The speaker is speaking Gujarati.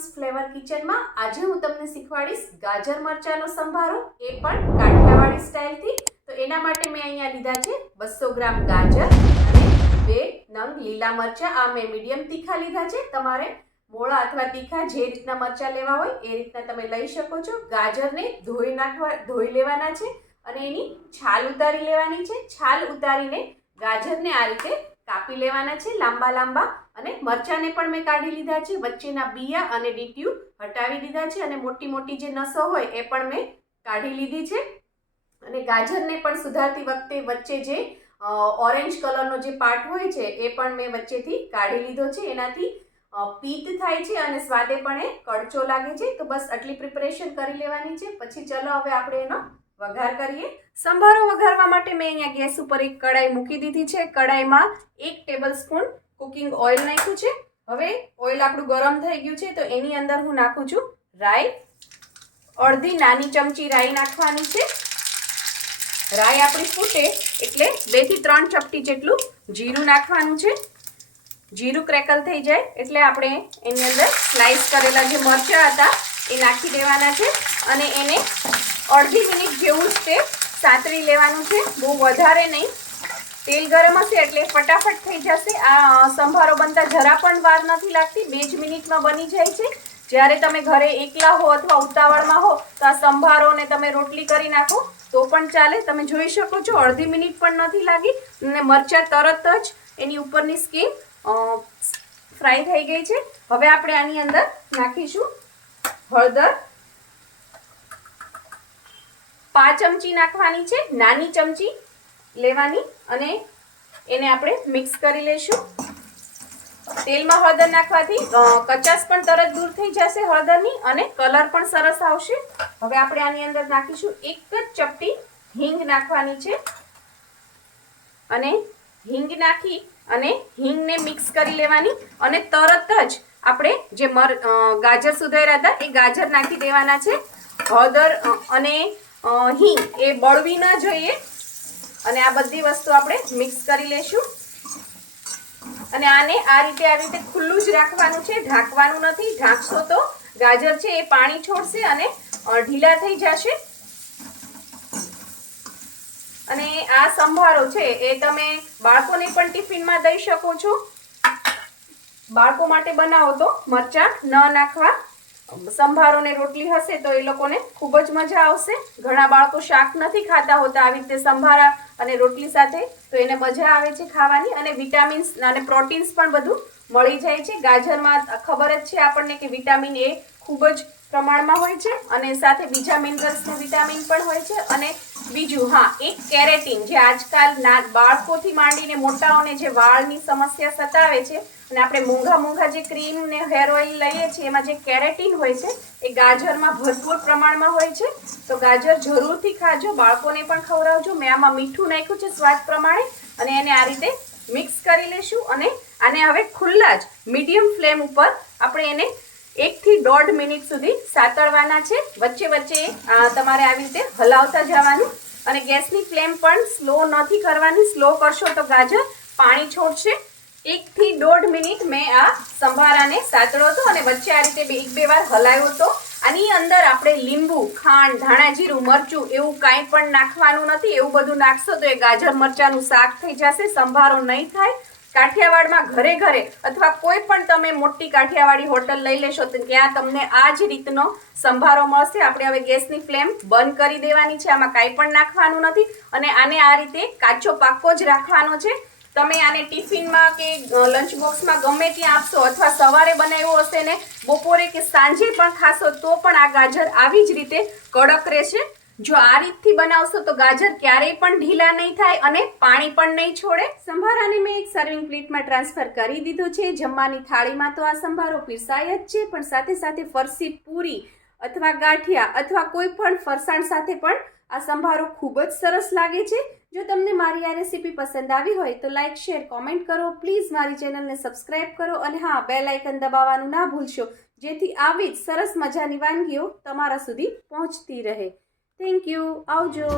મોમ્સ ફ્લેવર કિચનમાં આજે હું તમને શીખવાડીશ ગાજર મરચાનો સંભારો, એ પણ કાઠિયાવાડી સ્ટાઇલથી। તો એના માટે મેં અહીંયા લીધા છે 200 ગ્રામ ગાજર અને 2 નંગ લીલા મરચા। આ મેં મીડિયમ તીખા લીધા છે। તમારે મોળા અથવા તીખા જે રીતના મરચા લેવા હોય એ રીતના તમે લઈ શકો છો। ગાજરને ધોઈ લેવાના છે અને એની છાલ ઉતારી લેવાની છે। છાલ ઉતારીને ગાજરને આ રીતે કાપી લેવાના છે લાંબા લાંબા, અને મરચાને પણ મેં કાઢી લીધા છે। વચ્ચેના બિયા અને ડીટ્યુ હટાવી દીધા છે અને મોટી મોટી જે નસો હોય એ પણ મેં કાઢી લીધી છે। અને ગાજરને પણ સુધારતી વખતે વચ્ચે જે ઓરેન્જ કલરનો જે પાર્ટ હોય છે એ પણ મેં વચ્ચેથી કાઢી લીધો છે। એનાથી પિત્ત થાય છે અને સ્વાદે પણ એ કડચો લાગે છે। તો બસ આટલી પ્રિપરેશન કરી લેવાની છે। પછી ચલો હવે આપણે એનો વઘાર કરીએ। સંભારો વઘારવા માટે મેં અહીંયા ગેસ ઉપર એક કડાઈ મૂકી દીધી છે। કડાઈમાં 1 ટેબલસ્પૂન કુકિંગ ઓઇલ નાખ્યું છે। હવે ઓઇલ આપણું ગરમ થઈ ગયું છે તો એની અંદર હું નાખું છું રાઈ। અડધી નાની ચમચી રાઈ નાખવાની છે। રાઈ આપણી ફૂટે એટલે 2 થી 3 ચપટી જેટલું જીરું નાખવાનું છે। જીરું ક્રેકલ થઈ જાય એટલે આપણે એની અંદર સ્લાઈસ કરેલા જે મરચાં હતા એ નાખી દેવાના છે અને એને અડધી મિનિટ જેવું જ તે સાતળી લેવાનું છે, બહુ વધારે નહીં। તેલ ગરમ હશે એટલે ફટાફટ થઈ જશે। આ સંભારો બનતા જરા પણ વાર નથી લાગતી, 2 જ મિનિટમાં બની જાય છે। જ્યારે તમે ઘરે એકલા હો અથવા ઉતાવળમાં હો તો આ સંભારોને તમે રોટલી કરી નાખો તો પણ ચાલે। તમે જોઈ શકો છો અડધી મિનિટ પણ નથી લાગી અને મરચાં તરત જ એની ઉપરની સ્કિન ફ્રાય થઈ ગઈ છે। હવે આપણે આની અંદર નાખીશું હળદર। 5 ચમચી નાખવાની છે, નાની ચમચી લેવાની, અને એને આપણે મિક્સ કરી લઈશું। તેલમાં હળદર નાખવાથી કચાશ પણ તરત દૂર થઈ જશે હળદરની અને કલર પણ સરસ આવશે। હવે આપણે આની અંદર નાખીશું 1 જ ચપટી હિંગ નાખવાની છે અને હિંગ નાખી અને હિંગને મિક્સ કરી લેવાની અને તરત જ આપણે જે ગાજર સુધાર્યા હતા એ ગાજર નાખી દેવાના છે। હળદર અને હિંગ એ બળવી ન જોઈએ અને આ બધી વસ્તુ આપણે મિક્સ કરી લેશું। અને આને આવી રીતે ખુલ્લું જ રાખવાનું છે, ઢાંકવાનું નથી। ઢાંકશો તો ગાજર છે એ પાણી છોડશે અને ઢીલા થઈ જશે। અને આ સંભારો છે એ તમે બાળકોને પણ ટિફિનમાં દઈ શકો છો। બાળકો માટે બનાવો તો મરચાં ન નાખવા। સંભારો ને રોટલી હશે તો એ લોકોને ખૂબ જ મજા આવશે। ઘણા બાળકો શાક નથી ખાતા હોતા આવી રીતે સંભારા અને રોટલી સાથે, તો એને મજા આવે છે ખાવાની અને વિટામિન્સ અને પ્રોટીન્સ પણ બધું મળી જાય છે। ગાજરમાં ખબર જ છે આપણને કે વિટામિન એ ખૂબ જ પ્રમાણમાં હોય છે અને સાથે બીજા મિનરલ્સનું વિટામિન પણ હોય છે। અને બીજું એક કેરેટીન, જે આજકાલ બાળકોથી માંડીને મોટાઓને જે વાળની સમસ્યા સતાવે છે અને આપણે મોંઘા જે ક્રીમ ને હેર ઓઇલ લઈએ છીએ એમાં જે કેરેટીન હોય છે એ ગાજરમાં ભરપૂર પ્રમાણમાં હોય છે। તો ગાજર જરૂરથી ખાજો, બાળકોને પણ ખવડાવજો। મેં આમાં મીઠું નાખ્યું છે સ્વાદ પ્રમાણે અને એને આ રીતે મિક્સ કરી લેશું અને આને હવે ખુલ્લા જ મીડિયમ ફ્લેમ ઉપર આપણે એને 1 થી 1.5 મિનિટ સુધી સાતળવાના છે। વચ્ચે વચ્ચે તમારે આવી રીતે હલાવતા જવાનું અને ગેસની ફ્લેમ પણ સ્લો નથી કરવાની। સ્લો કરશો તો ગાજર પાણી છોડશે। 1 થી 1.5 મિનિટ મેં આ સંભારાને સાતળ્યો હતો અને વચ્ચે આ રીતે 1-2 વાર હલાવ્યો હતો। આની અંદર આપણે લીંબુ, ખાંડ, ધાણા જીરું, મરચું એવું કાંઈ પણ નાખવાનું નથી। એવું બધું નાખશો તો એ ગાજર મરચાંનું શાક થઈ જશે, સંભારો નહીં થાય। કાઠિયાવાડમાં ઘરે ઘરે અથવા કોઈ પણ તમે મોટી કાઠિયાવાડી હોટલ લઈ લેશો તો ત્યાં તમને આ જ રીતનો સંભારો મળશે। આપણે હવે ગેસની ફ્લેમ બંધ કરી દેવાની છે, આમાં કાંઈ પણ નાખવાનું નથી અને આને આ રીતે કાચો પાકો જ રાખવાનો છે। તમે આને ટિફિનમાં કે લંચ બોક્સમાં ગમે ત્યાં આપશો અથવા સવારે બનાવ્યો હશે ને બપોરે કે સાંજે પણ ખાશો તો પણ આ ગાજર આવી જ રીતે કડક રહેશે। જો આ રીતથી બનાવશો તો ગાજર ક્યારેય પણ ઢીલા નહીં થાય અને પાણી પણ નહીં છોડે। સંભારાને મેં એક સર્વિંગ પ્લેટમાં ટ્રાન્સફર કરી દીધું છે। જમવાની થાળીમાં તો આ સંભારો પીરસાય જ છે, પણ સાથે સાથે ફરસી પૂરી અથવા ગાંઠિયા અથવા કોઈ પણ ફરસાણ સાથે પણ આ સંભારો ખૂબ જ સરસ લાગે છે। જો તમને મારી આ રેસીપી પસંદ આવી હોય તો લાઇક, શેર, કોમેન્ટ કરો। પ્લીઝ મારી ચેનલને સબસ્ક્રાઇબ કરો અને બેલ આઇકન દબાવવાનું ના ભૂલશો, જેથી આવી જ સરસ મજાની વાનગીઓ તમારા સુધી પહોંચતી રહે। થેન્ક યુ, આવજો।